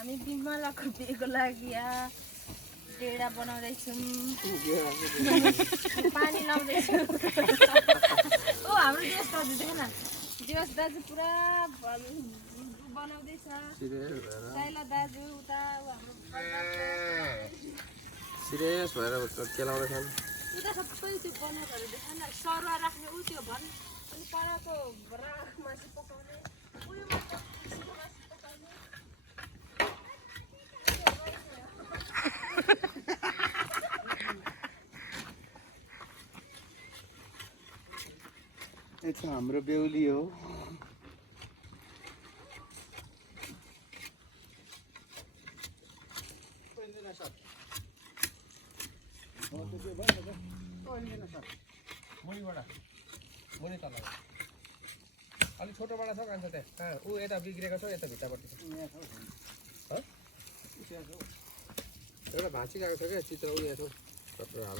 हामी बिमलाको बिहेको लागि डेडा बनाउँदैछौँ पानी लाउँदैछु ओ हाम्रो दिवस दाजु देखेन दिवस दाजु पुरा बनाउँदैछ साइला दाजु उता हाम्रो सिरियस भएर केलाउँदैछन् उता सबै त्यो बनाएको देखेन सरुवा राख्ने उ त्यो भन् अनि पराको राख मासु पकाउने उयो मात्र मासु पकाउने यता हाम्रो बेहुली हो मुनि तल अलिक छोटो बडा छ कान्छ त्यहाँ कहाँ ऊ यता बिग्रेको छ यता भित्रपट्टि एउटा भाँचिरहेको छ क्या चित्र ऊ यहाँ छ सत्र हाल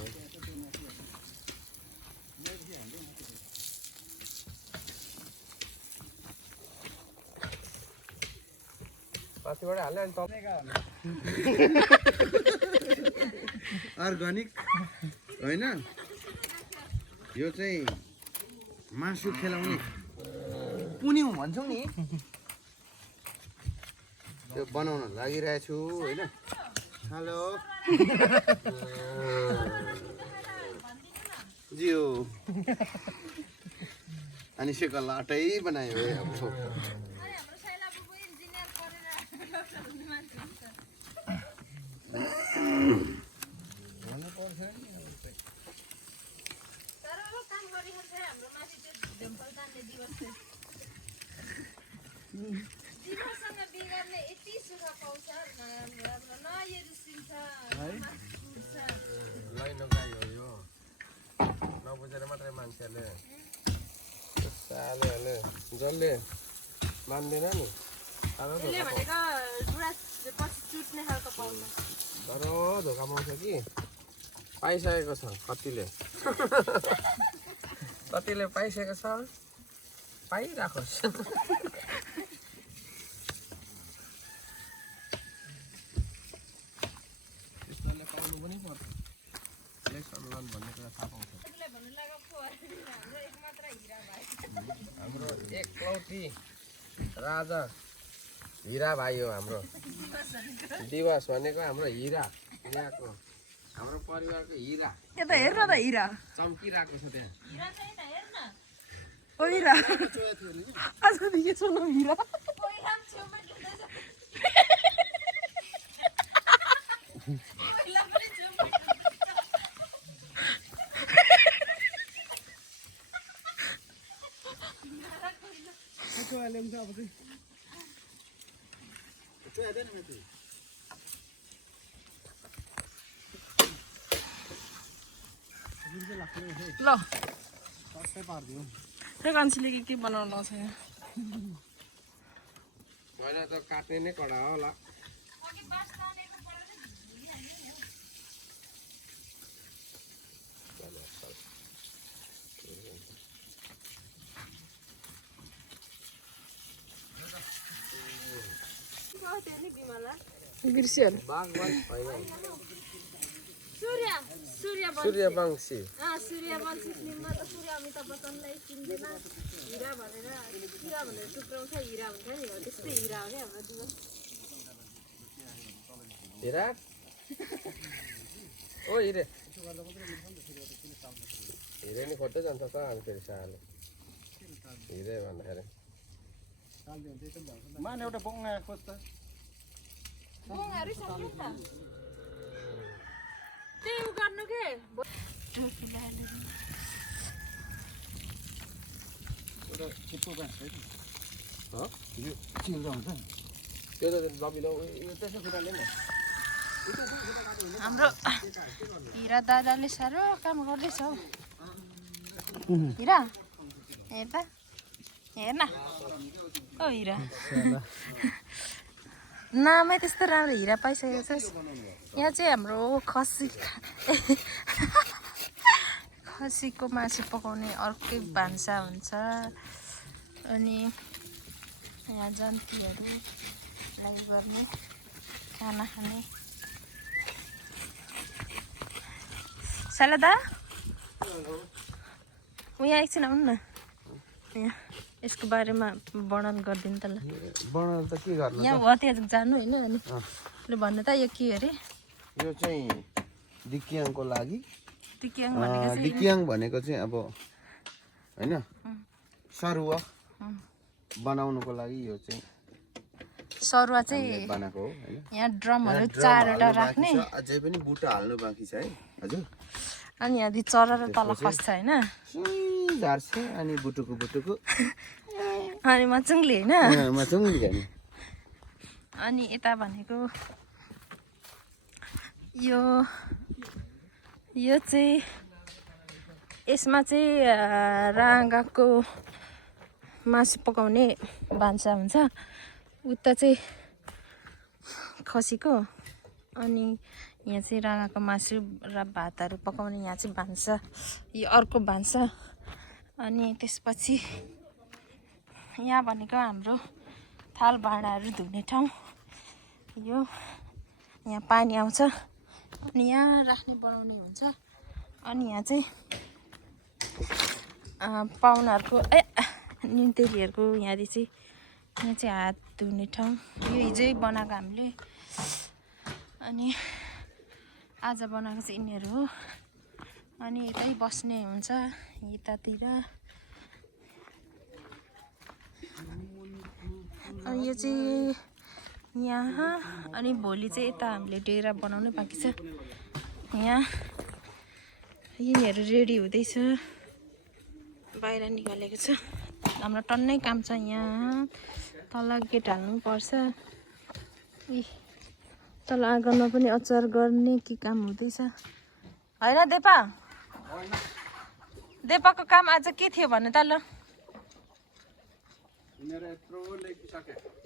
माथिबाट हाल्ने अनि अर्ग्यानिक होइन यो चाहिँ मासु खेलाउने पुन्यौ भन्छौँ नि त्यो बनाउन लागिरहेछु होइन हेलो जियो अनि सेक लाटै बनायो है अब दिवससँग बिगार्ने यति सुख पाउँछ न यो रुसिन्छ लै नगाई हो यो नबुझेर मात्रै मान्छेहरूले सालेहरूले जसले मान्दैन नि त्यसले भनेको बुढा पछि चुट्ने खालको पाउँछ तर धोका पाउँछ कि पाइसकेको छ कतिले कतिले पाइसकेको छ पाइराखोस् त्यस्तोले पाउनु पनि पर्छ सम्मान भन्ने कुरा थाहा पाउँछ हाम्रो एकलौटी राजा हिरा भाइ हो हाम्रो दिवस भनेको हाम्रो हिरा यहाँको हाम्रो परिवारको हिरा यता हेर्न त हिरा चम्किरहेको छ त्यहाँ ओ हिरा आजको के सुनौ हिरा ल कान्छीले के बनाउनु छ होइन त काट्ने नै कडा होला बिर्सियो बागवान होइन सूर्यवंशी सूर्यवंशी फिल्ममा त सूर्य अमिताभ बच्चनलाई चिन्दैन हिरा भनेर टुक्राउँछ हिरा हुन्छ नि हो त्यस्तै हिरा हो नि हाम्रो दिवस हिरा ओ हिरे हिरे नि खोज्दै जान्छ त अनि फेरि साले हिरे भन्दाखेरि मान एउटा बङ्गा खोज्छ बोङहरू सक्यो त त्यही उ गर्नु के त्यो त लबिलो त्यसो कुराले नि हाम्रो हिरा दादाले साह्रो काम गर्दैछ हौ हिरा हेर त हेर्न ओ हिरा नामै त्यस्तो राम्रो हिरा पाइसकेको छ यहाँ चाहिँ हाम्रो खसीको मासु पकाउने अर्कै भान्सा हुन्छ अनि यहाँ जन्तीहरूलाई गर्ने खाना खाने सलादा यहाँ एकछिन आउनु न यहाँ यसको बारेमा वर्णन गरिदिनु त ल बनाउनु त के गर्नु यहाँ भयो त्यहाँ जानु होइन अनि ल भन्नु त यो के अरे यो चाहिँ डिकियाङको लागि टिकियाङ भनेको चाहिँ डिकियाङ भनेको चाहिँ अब होइन सरुवा बनाउनुको लागि यो चाहिँ सरुवा चाहिँ हामीले बनाएको हो होइन यहाँ ड्रमहरू 4वटा राख्ने अझै पनि बुटा हाल्नु बाँकी छ है हजुर अनि यहाँदेखि चरा तल खस्छ होइन झार्छ अनि बुटुको अनि मचुङले होइन मचुङले नि अनि यता भनेको यो चाहिँ यसमा चाहिँ राँगाको मासु पकाउने भान्सा हुन्छ उता चाहिँ खसीको अनि यहाँ चाहिँ राँगाको मासु र भातहरू पकाउने यहाँ चाहिँ भान्सा यो अर्को भान्सा अनि त्यसपछि यहाँ भनेको हाम्रो थाल भाँडाहरू धुने ठाउँ यो यहाँ पानी आउँछ अनि यहाँ राख्ने बनाउने हुन्छ अनि यहाँ चाहिँ पाहुनाहरूको निम्तेरीहरूको यहाँदेखि चाहिँ यहाँ चाहिँ हात धुने ठाउँ यो हिजै बनाएको हामीले अनि आज बनाएको चाहिँ यिनीहरू हो अनि यतै बस्ने हुन्छ यतातिर अनि यो चाहिँ यहाँ अनि भोलि चाहिँ यता हामीले डेरा बनाउनै बाँकी छ यहाँ यिनीहरू रेडी हुँदैछ बाहिर निकालेको छ हाम्रो टन्नै काम छ यहाँ तल गेट हाल्नु पर्छ तल आँगनमा पनि अचार गर्ने के काम हुँदैछ होइन देपाको काम आज के थियो भन्नु त ल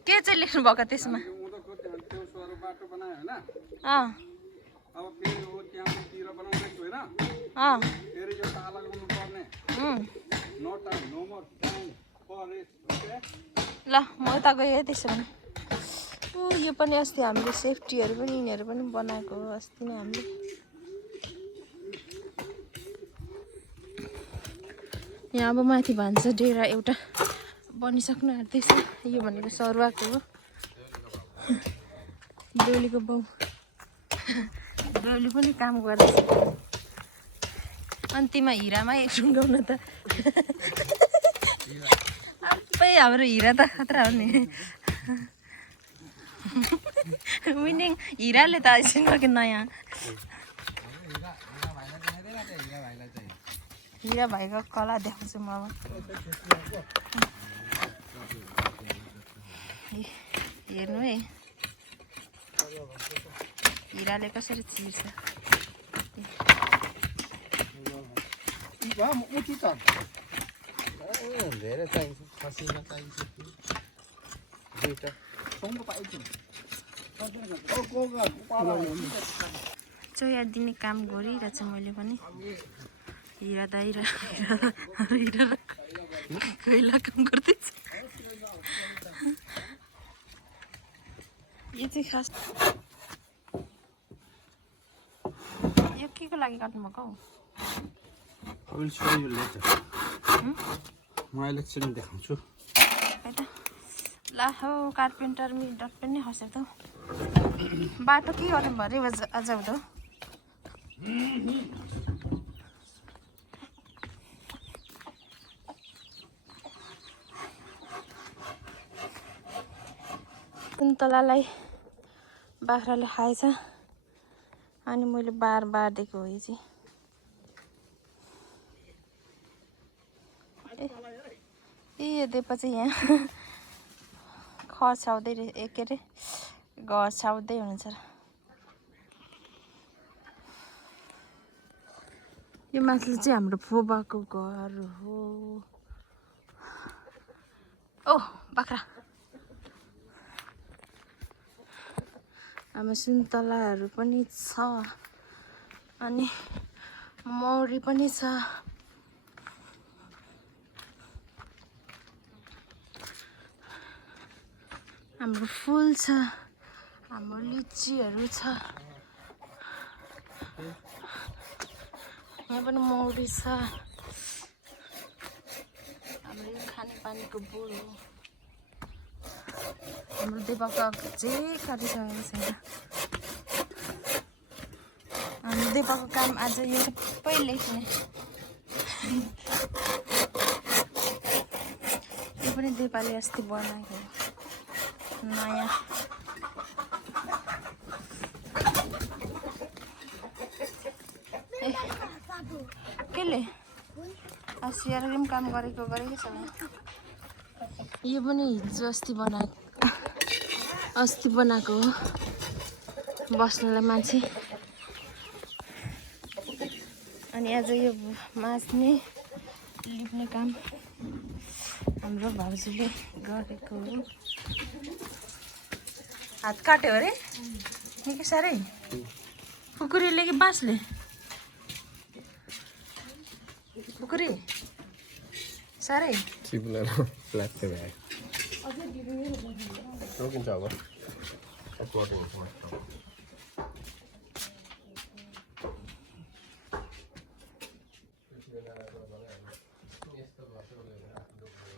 के चाहिँ लेख्नु भएको त्यसमा ल म उता गएँ त्यसो भने यो पनि अस्ति हामीले सेफ्टीहरू पनि यिनीहरू पनि बनाएको हो अस्ति नै हामीले यहाँ अब माथि भान्सा डेरा एउटा बनिसक्नु आँट्दैछ यो भनेको सरुवाको हो बेहुलीको बाउ बेहुली पनि काम गर्दैछ अन्तिममा हिरामै सुँगाउन त सबै हाम्रो हिरा त खतरा हो नि विनिङ हिराले त आइसक्यो कि नयाँ हिरा भाइको कला देखाउँछु म अब हेर्नु है हिराले कसरी चिर्छ धेरै चाहिन्छ खसीमा चाहिन्छ दुईटा चोया दिने काम गरिरहेको छु मैले पनि हिरा दाइ र हिरा कोइला काम गर्दैछु यो चाहिँ खास यो के को लागि काट्नु भएको हौ म एकछिन देखाउँछु ला हौ कार्पेन्टर मिटर पनि खस्यो त बाटो के गर्नु भयो अरे आज हुँदो कुन्तलालाई बाख्राले खाएछ अनि मैले बार दिएको हो चाहिँ यो दिएपछि चाहिँ यहाँ खर छाउँदै के अरे घर छाउँदै हुनुहुन्छ र यो माथि चाहिँ हाम्रो फुबाको घर हो ओ बाख्रा हाम्रो सुन्तलाहरू पनि छ अनि मौरी पनि छ हाम्रो फुल छ हाम्रो लिचीहरू छ यहाँ पनि मौरी छ हाम्रो यो खानेपानीको बोल हो हाम्रो देवका चाहिँ काटिसकेको छैन हाम्रो देवको काम आज यो सबै लेख्ने यो पनि देवले अस्ति बनाएको नयाँ केले सिआरले पनि काम गरेकै छ यो पनि हिजो अस्ति बनाएको हो बस्नुलाई मान्छे अनि आज यो मास्ने लिप्ने काम हाम्रो भाउजूले गरेको हो हात काट्यो अरे निकै साह्रै खुकुरीले कि बाँसले खुकुरी साह्रै चिप्लेर लाग्थ्यो भाइ रोकिन्छ अब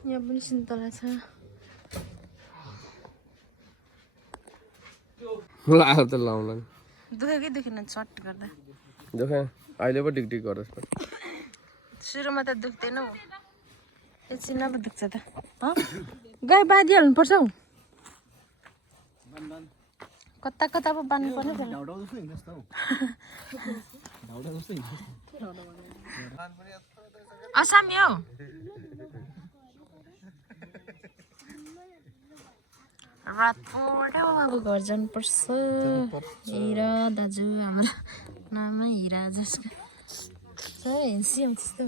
यहाँ पनि सुन्तला छ लाग्यो त लाउला दुख्यो कि दुखेन चट गर्दा दुखे अहिले पो डिगडिग गरोस् न सुरुमा त दुख्दैन हौ एकछिन पो दुख्छ त गाई बाँधिहाल्नुपर्छ हौ कता कता पो बाँध्नु पर्ने असामी हौ रात पऱ्यो अब घर जानुपर्छ हिरा दाजु हाम्रो नाम हिरा जसको हेन्सी आउँछ त्यस्तो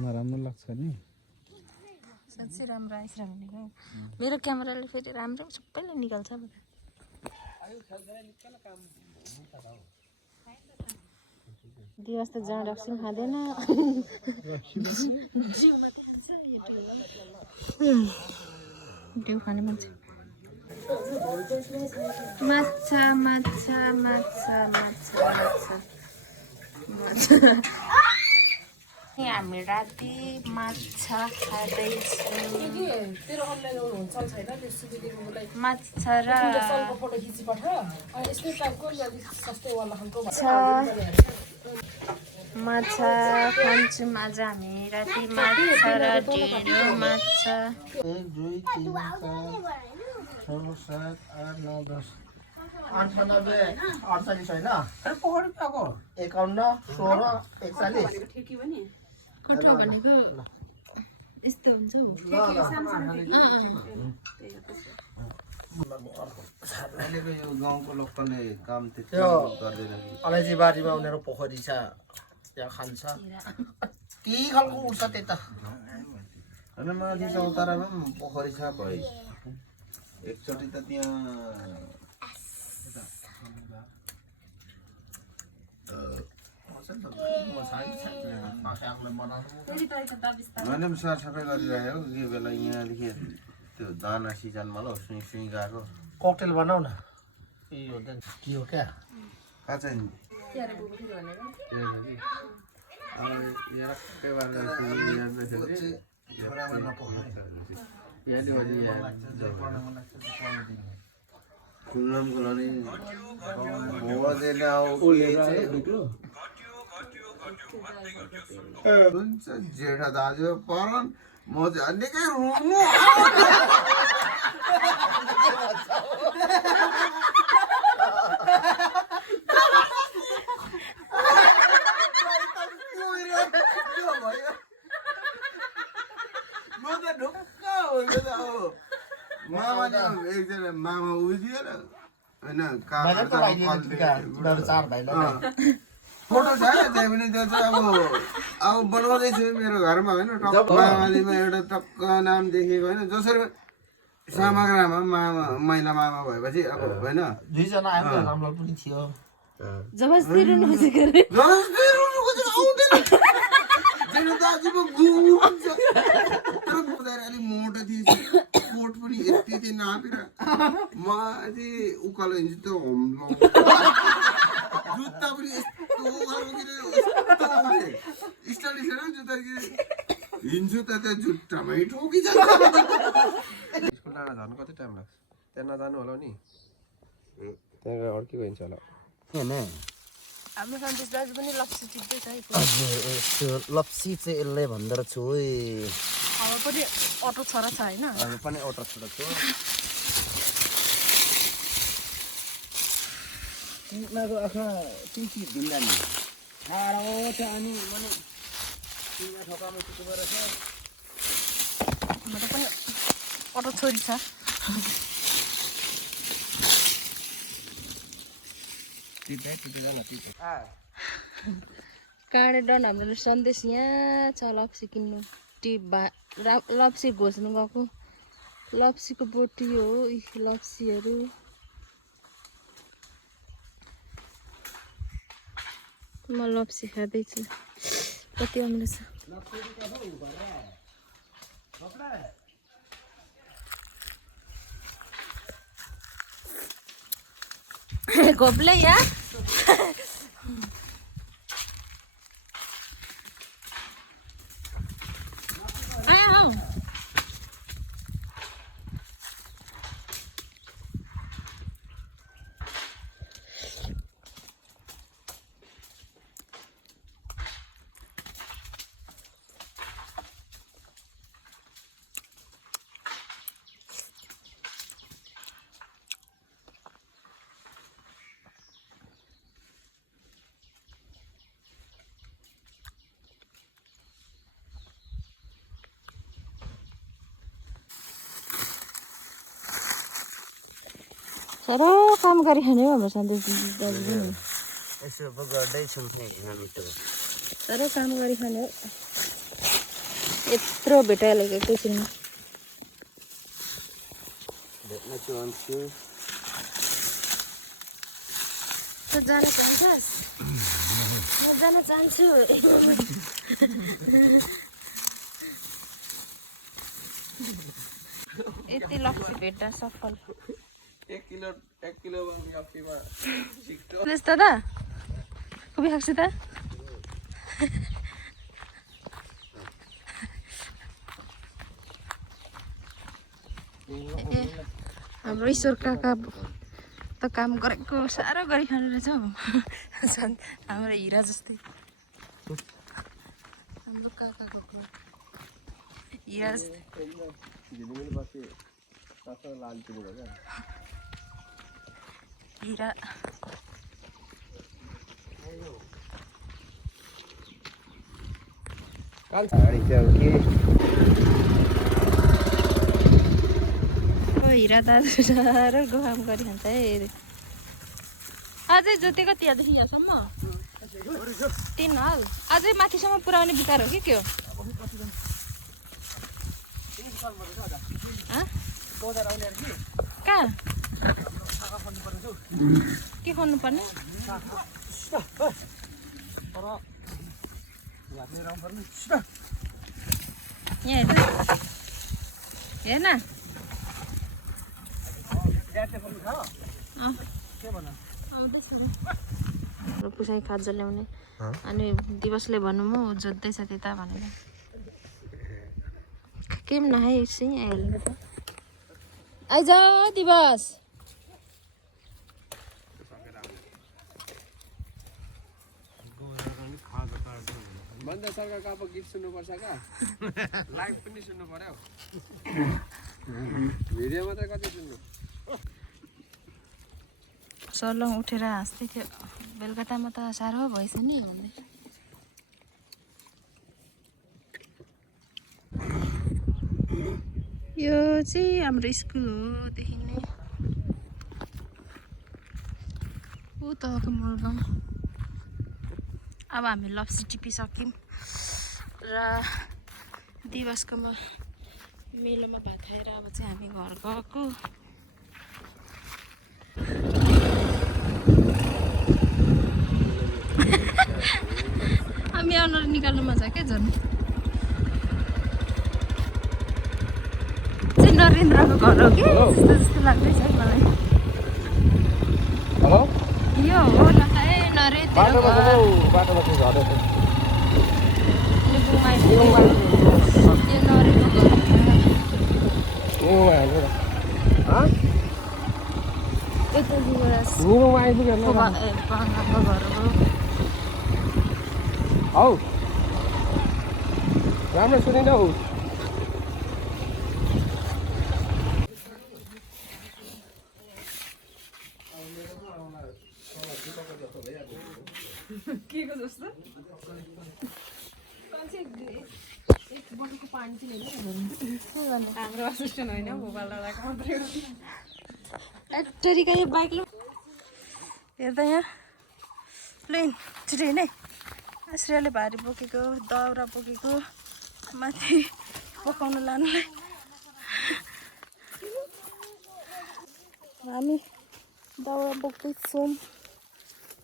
नराम्रो लाग्छ नि साँच्चै राम्रो आइस भनेको मेरो क्यामेराले फेरि राम्रो सबैले निकाल्छ दिवस त जाँड रक्सी खाँदैन डिउ खाने मान्छे माछा माछा माछा माछा माछा हामी राति माछा खाँदैछौँ माछा र माछा खान्छौँ आज हामी राति माछा र ढेँडो माछा 1 2 3 4 5 6 7 8 9 10 98 48 होइन 51 16 41 कोठा भनेको यस्तो हुन्छ हौ अहिलेको यो गाउँको लोकलले काम त्यति गर्दैन कि अलैँची बारीमा उनीहरू पोखरी छ त्यहाँ खान्छ के खालको उठ्छ त्यता होइन माथि चौतारामा पनि पोखरी छ भाइ एकचोटि त त्यहाँ मैले पनि सरसफाइ गरिरहेको के बेला यहाँदेखि त्यो दाना सिजनमा ल सुई गएको ककटेल बनाऊ न के हो क्या काँचा नि खुल्ला नि हुन्छ जेठा दाजु परन म चाहिँ निकै रुनु मामाले एकजना मामा उदियो न होइन फोटो छ त्यही पनि त्यो चाहिँ अब बनाउँदैछु मेरो घरमा होइन टक्क मामालीमा एउटा टक्क नाम देखेको होइन जसरी सामग्रामा मामा महिला मामा भएपछि अब होइन दुईजना आएको राम्रो पनि थियो जबरजस्ती रुनु खोजेको रे दाजुको गुङ हुन्छ तर अलिक मोटो थिएछ कोट पनि यति यति नापेर म अझै उकालो हिँड्छु त्यो होम्लो जुत्ता पनि यस्तो खालको स्टाइलिस होइन जुत्ता कि हिँड्छु त त्यो जुत्तामै ठोकिजान्छ स्कुल डाँडा झन् कति टाइम लाग्छ त्यहाँ नजानु होला नि त्यहाँ अड्किएको हिँड्छ होला हाम्रो सन्देश दाजु पनि लप्सी टिप्दैछ है त्यो लप्सी चाहिँ यसले भन्दो रहेछ ओइ अब पनि अटो छोरा छ होइन हामी पनि अटो छोरा छु तिमीको आँखा तिमी दिँदा नि ठाडो छ अनि मैले तिमीलाई ठोकामा के गरेछ मेरो पनि अटो छोरी छ काँडे डन हाम्रो सन्देश यहाँ छ लप्सी किन्नु लप्सी घोच्नु गएको लप्सीको बोटी हो लप्सीहरू म लप्सी खाँदैछु कति राम्रो छ घोप्ले या साह्रो काम गरिखाने हो हाम्रो सन्देश दाजु पनि यसो गर्दैछौँ मिठो साह्रो काम गरिखाने हो यत्रो भेटाइहालेको एकैछिनमा भेट्न चाहन्छु त जान चाहन्छस् म जान चाहन्छु यति लप्सी भेट्दा सफल 1 किलो लप्सीमा छिक्टो दादा कति खाएको त हाम्रो ईश्वर काका त काम गरेको साह्रो गरी खानु रहेछ हौ हाम्रो हिरा जस्तै हाम्रो काकाको घर हिरा जस्तै हिरा हिरा दाजु साह्रो काम गरिखान्छ है अझै जोतेको त्यहाँदेखि यहाँसम्म 3 हल अझै माथिसम्म पुऱ्याउने विचार हो कि के हो कहाँ के खन्नु पर्ने यहाँ हेर्न पुसाइ खाजा ल्याउने अनि दिवसले भनौँ हो जोत्दैछ त्यता भनेर के पनि नखाइ एकछिन आइहाल्नु त आइज दिवस भन्दा सरकारको अब गीत सुन्नुपर्छ क्या लाइभ पनि सुन्नु पर्यो भिडियो मात्रै कति सुन्नु सर्लङ उठेर हाँस्दै थियो बेलुकातामा त साह्रो भएछ नि भन्दै यो चाहिँ हाम्रो स्कुल हो देखिने ऊ तलको मलगाउँ अब हामी लप्सी टिपिसक्यौँ र दिवसको मेलोमा भात खाएर अब चाहिँ हामी घर गएको हामी अनुहार निकाल्नु मजा क्या झन् नरेन्द्रको घर हो कि जस्तो जस्तो लाग्दैछ है मलाई। हेलो यो हो ल है नरेन्द्रको घर। बाटोमा चाहिँ झरेको यो गुम्बा आइपुग्यो। यो नरेन्द्रको घर। यतातिर निगोमा आइपुग्यो पाङ्गाको घर हो। हौ राम्रो सुनिन हौ के को जस्तो एक बोतलको पानी चाहिँ होइन हाम्रो असिस्टेन्ट होइन भोपाल दादाको मात्रै हो। एक्टरीका यो बाइक ल हेर्दा यहाँ प्लेन छिटो नै श्रेयाले भारी बोकेको दाउरा बोकेको माथि पकाउन लानुलाई हामी दाउरा बोक्दैछौँ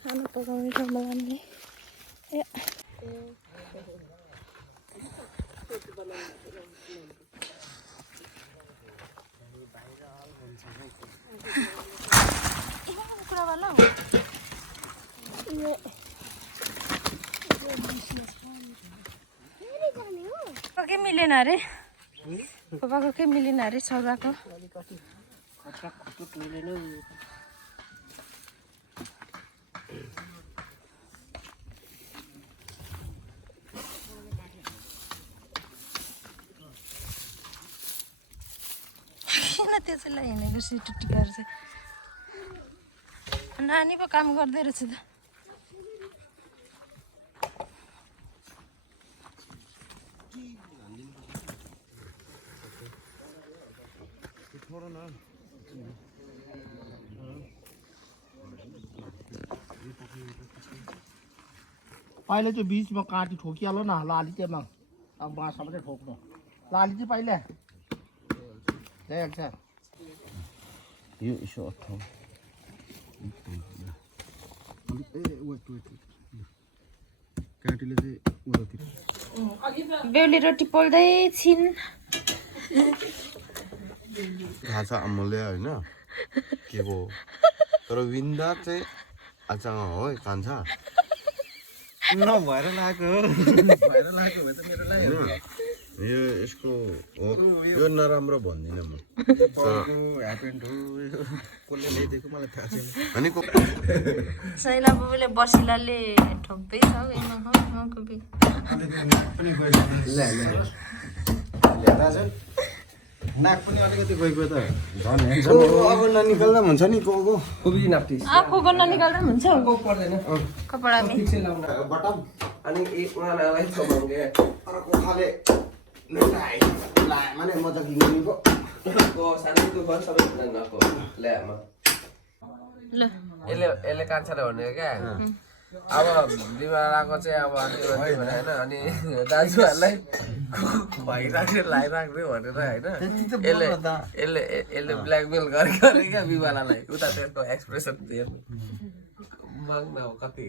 खाना पकाउने ठाउँमा लाने। ए कुरा गर्ला के मिलेन अरे पापाको के मिलेन अरे छोराको। किन त्यसैलाई हिँडेको सिटी टिकाएर चाहिँ नानी पो काम गर्दै रहेछ त। पहिले चाहिँ बिचमा काटी ठोकिहाल्यो न लाली चाहिँ अब बाँसमा चाहिँ ठोक्नु लाली चाहिँ पहिले देख्छ यो यसो अठाउँ काटीले चाहिँ उयोतिर बेहुली रोटी पोल्दै छिन्। थाहा छ अमूल्य होइन के को तर विन्दा चाहिँ आचाङ हो है कान्छा नभएर लगाएको यो यसको हो यो नराम्रो भन्दिनँ म कसले ल्याइदिएको मलाई थाहा छैन अनि सैला बुबुले बसिलाले ठोक्दैछ हौ नाक पनि अलिकति गएको त झन् अब ननिकाल्दा हुन्छ नि कोको कोबी नाप्टी आँखोको ननिकाल्दा पनि हुन्छ को पर्दैन कपडामा। फिक्सै लाउन बटम अनि एक उहाँलाई चलाउनु के अर्को खाले माने मजाक हिँडेको को सानो दुःख सबै नगएको ल्यामा ल यसले कान्छाले भन्ने क्या अब बिमार आएको चाहिँ अब अनि होइन अनि दाजुहरूलाई खुवाइराख्ने लगाइराख्ने भनेर होइन यसले ब्ल्याकमेल गरेको अरे क्या बिमारलाई उता त्यसको एक्सप्रेसन दियो माग्न अब कति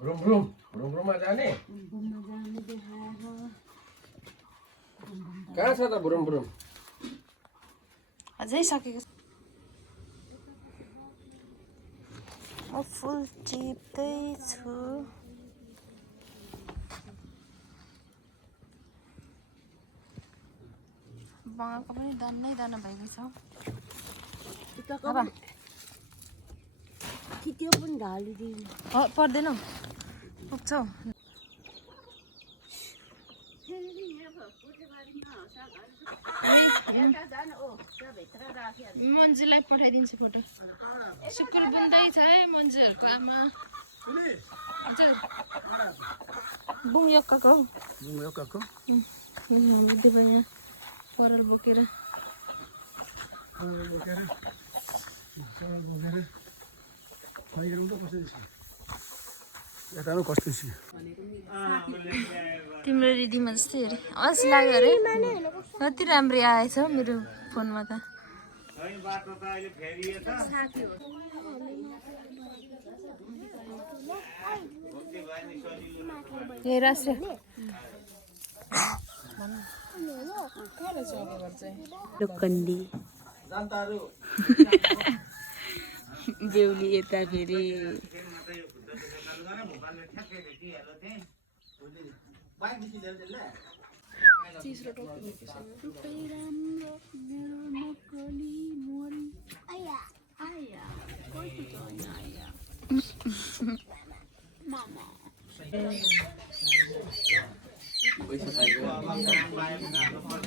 भ्रुममा जाने कहाँ छ त भ्रुम अझै सकेको म फुल टिप्दैछु। बगाएको पनि दानै दाना भएको छ। त्यो पनि ढालिदिनु पर्दैन पुग्छौ। मन्जुलाई पठाइदिन्छु फोटो। सुकुल बुन्दैछ है मन्जुहरूको आमा। बुङयोक्काको हौ हाम्रो देवा यहाँ पराल बोकेर तिम्रो रिदीमा जस्तै अरे हस् लाग्यो अरे कति राम्रो आएछ मेरो फोनमा त। हेर लोकन्डी बेहुली यता फेरि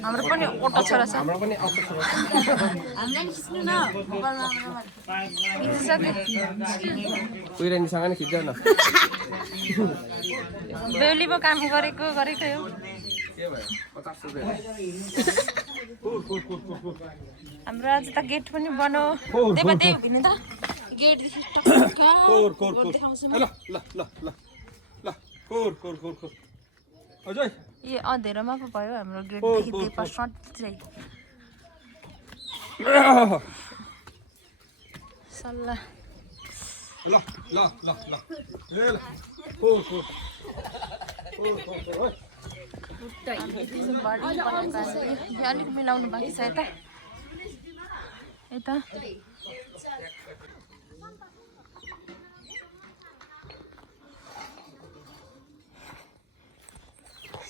हाम्रो पनि अटो छोरा छ हाम्रो पनि आउँछ कुहिरानीसँग नि खिच्दैन बेहुली पो काम गरेको हो के भयो 50 रुपैयाँ हाम्रो आज त गेट पनि बनाऊ त्यही किन त गेटदेखि टक्क देखाउँछु म ए अँधेरोमा पो भयो हाम्रो गेटदेखि त्यही सर्ट चाहिँ सल्लाह अलिक मिलाउनु बाँकी छ यता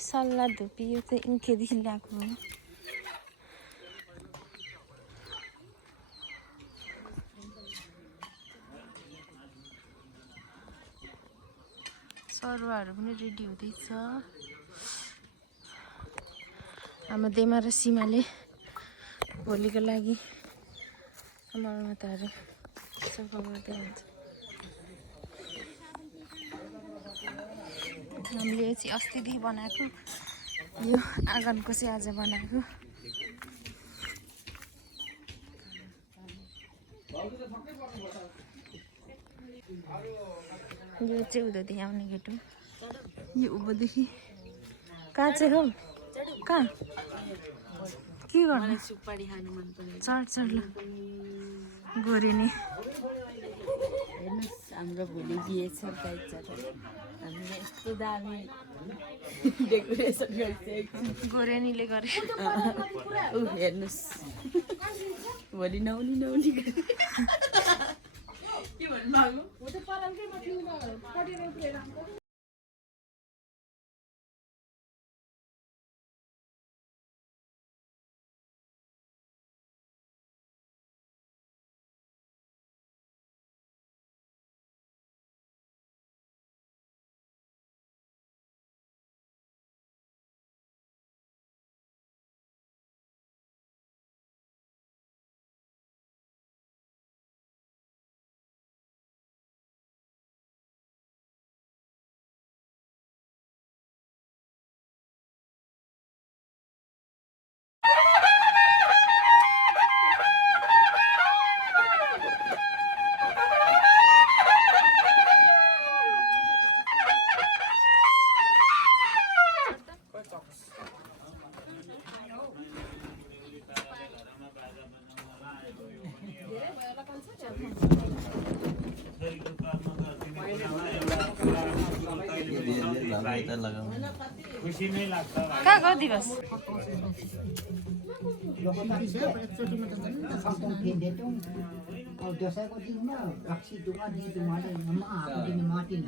सल्लाह धुपी यो चाहिँ इन्खेदेखि ल्याएको हो सरुवाहरू पनि रेडी हुँदैछ हाम्रो देमा र सीमाले भोलिको लागि मलमताहरू सफा गर्दै हुन्छ हामीले चाहिँ अस्तिदेखि बनाएको यो आँगनको चाहिँ आज बनाएको यो चाहिँ उँधोदेखि आउने गेट हो यो उँभोदेखि कहाँ चाहिँ हो कहाँ के गर्नु सुपारी खानु मन पर्यो चढ चढ ल गोरेनी हेर्नुहोस् हाम्रो भोलि बिहे छ गाइज हामीले यस्तो दामी डेकोरेसन गरिसकेको गोरेनीले गरे ऊ हेर्नुहोस् भोलि नौली नौली के भन्नु मागु कहाँ गयो दिवस दसैँको दिनमा रक्सी दुःख दिए तुम्हारे हम आएको दिन माटिन